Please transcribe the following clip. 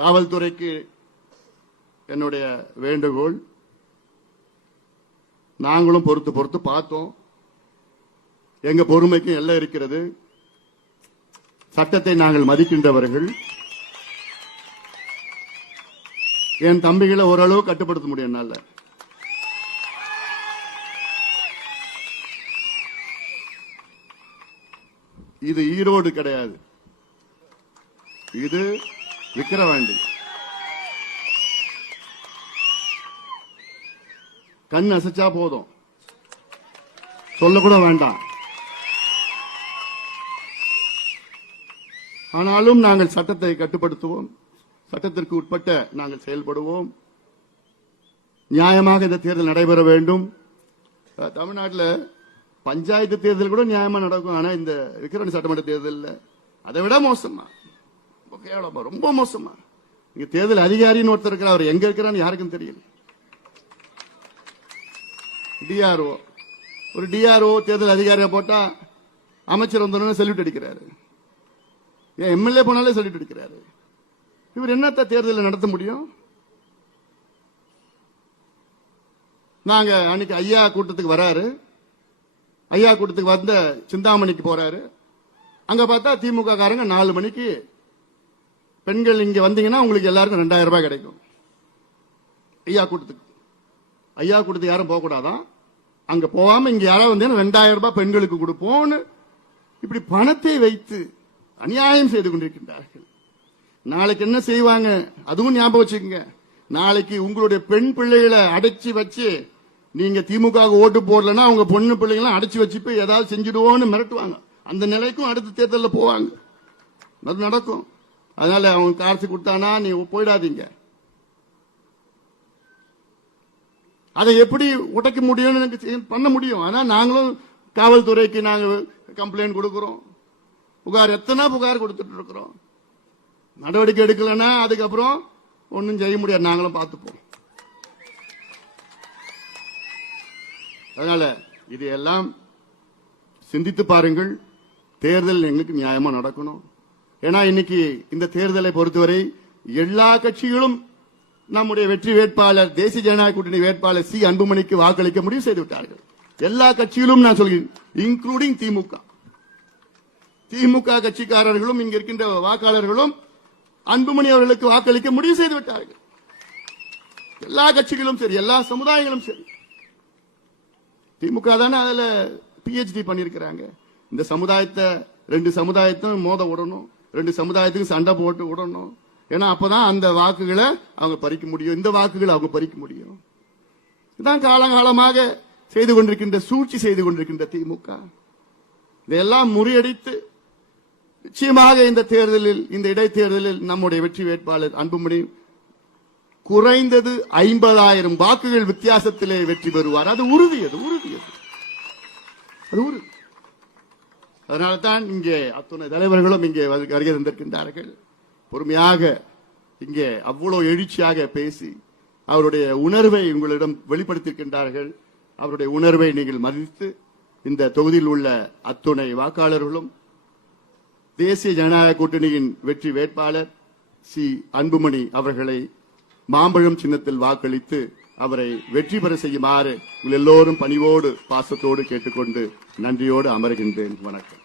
காவல்துறைக்கு என்னுடைய வேண்டுகோள். நாங்களும் பொறுத்து பொறுத்து பார்த்தோம். எங்க பொறுமைக்கும் எல்லாம் இருக்கிறது. சட்டத்தை நாங்கள் மதிக்கின்றவர்கள். என் தம்பிகளை ஓரளவு கட்டுப்படுத்த முடியும் என்னால. இது ஈரோடு கிடையாது. இது விக்கிரவாண்டி. கண் அசைச்சா போதும். சொல்லக்கூட வேண்டாம். ஆனாலும் நாங்கள் சட்டத்தை கட்டுப்படுத்துவோம். சட்டத்திற்கு உட்பட்ட நாங்கள் செயல்படுவோம். நியாயமாக இந்த தேர்தல் நடைபெற வேண்டும். தமிழ்நாட்டில் பஞ்சாயத்து தேர்தல் கூட நியாயமா நடக்கும். ஆனா இந்த விக்கிரணி சட்டமன்ற தேர்தலில். அதை விட மோசமா. கேவலமா. ரொம்ப மோசமா. இங்க தேர்தல் அதிகாரின்னு ஒருத்தர் இருக்கிறார். அவர் எங்க இருக்கிறான்னு யாருக்கும் தெரியல. டிஆர்ஓ ஒரு டிஆர்ஓ தேர்தல் அதிகாரியை போட்டா அமைச்சர் வந்தோன்னு செல்யூட் அடிக்கிறாரு. ஏன் எம்எல்ஏ போனாலே செல்யூட் அடிக்கிறாரு. இவர் என்னத்த தேர்தலில் நடத்த முடியும்? நாங்க அன்னைக்கு ஐயா கூட்டத்துக்கு வராரு. ஐயா கூட்டத்துக்கு வந்த சிந்தாமணிக்கு போறாரு. அங்க பார்த்தா திமுக காரங்க நாலு மணிக்கு பெண்கள் இங்க வந்தீங்கன்னா உங்களுக்கு எல்லாருக்கும் ரெண்டாயிரம் ரூபாய் கிடைக்கும். ஐயா கூட்டத்துக்கு. ஐயா கூட்டத்துக்கு யாரும் போக கூடாதான் அங்க போகாம இங்க யாராவது வந்தீங்கன்னா ரெண்டாயிரம் ரூபாய் பெண்களுக்கு கொடுப்போம்னு இப்படி பணத்தை வைத்து அநியாயம் செய்து கொண்டிருக்கின்றார்கள். நாளைக்கு என்ன செய்வாங்க? அதுவும் ஞாபகம் வச்சுக்கோங்க. நாளைக்கு உங்களுடைய பெண் பிள்ளைகளை அடைச்சி வச்சு நீங்க திமுக ஓட்டு போடலன்னா அவங்க பொண்ணு பிள்ளைங்களாம் அடைச்சி வச்சு போய் ஏதாவது செஞ்சிடுவோன்னு மிரட்டுவாங்க. அந்த நிலைக்கும் அடுத்த தேர்தலில் போவாங்க. அது நடக்கும். அதனால அவங்க காசு கொடுத்தானா நீ போயிடாதீங்க. அதை எப்படி உடைக்க முடியும்னு எனக்கு பண்ண முடியும். ஆனா நாங்களும் காவல்துறைக்கு நாங்க கம்ப்ளைண்ட் கொடுக்கிறோம். புகார் எத்தனை புகார் கொடுத்துட்டு இருக்கிறோம். நடவடிக்கை எடுக்கலன்னா அதுக்கப்புறம் ஒன்றும் செய்ய முடியாது. நாங்களும் பார்த்துப்போம். அதனால இது எல்லாம் சிந்தித்து பாருங்கள். தேர்தல் எங்களுக்கு நியாயமா நடக்கணும். ஏன்னா இன்னைக்கு இந்த தேர்தலை பொறுத்தவரை எல்லா கட்சிகளும் நம்முடைய வெற்றி வேட்பாளர் தேசிய ஜனநாயக கூட்டணி வேட்பாளர் சி. அன்புமணிக்கு வாக்களிக்க முடிவு செய்து விட்டார்கள். எல்லா கட்சியிலும் நான் சொல்கிறேன் இன்க்ளூடிங் திமுக. திமுக கட்சிக்காரர்களும் இங்க இருக்கின்ற வாக்காளர்களும் அன்புமணி அவர்களுக்கு வாக்களிக்க முடிவு செய்து விட்டார்கள். எல்லா கட்சிகளும் சரி எல்லா சமுதாயங்களும் சரி. திமுக தானே அதுல பிஹெச்டி பண்ணிருக்கிறாங்க இந்த சமுதாயத்தை ரெண்டு சமுதாயத்தையும் மோத விடணும். ரெண்டு சமுதாயத்துக்கும் சண்டை போட்டு விடணும். ஏன்னா அப்பதான் அந்த வாக்குகளை அவங்க பறிக்க முடியும். இந்த வாக்குகளை அவங்க பறிக்க முடியும். இதான் காலங்காலமாக செய்து கொண்டிருக்கின்ற சூழ்ச்சி செய்து கொண்டிருக்கின்ற திமுக. இதையெல்லாம் முறியடித்து நிச்சயமாக இந்த தேர்தலில் இந்த இடைத்தேர்தலில் நம்முடைய வெற்றி வேட்பாளர் அன்புமணி குறைந்தது ஐம்பதாயிரம் வாக்குகள் வித்தியாசத்திலே வெற்றி பெறுவார். அது உறுதி அது உறுதி அது. அது உறுதி. அதனால தான் இங்கே அத்துணை தலைவர்களும் இங்கே வருகை தந்திருக்கின்றார்கள். பொறுமையாக இங்கே அவ்வளோ எழுச்சியாக பேசி அவருடைய உணர்வை உங்களிடம் வெளிப்படுத்தியிருக்கின்றார்கள். அவருடைய உணர்வை நீங்கள் மதித்து இந்த தொகுதியில் உள்ள அத்துணை வாக்காளர்களும் தேசிய ஜனநாயக கூட்டணியின் வெற்றி வேட்பாளர் சி. அன்புமணி அவர்களை மாம்பழம் சின்னத்தில் வாக்களித்து அவரை வெற்றி பெற செய்யுமாறு எல்லோரும் பணிவோடு பாசத்தோடு கேட்டுக்கொண்டு நன்றியோடு அமர்கின்றேன். வணக்கம்.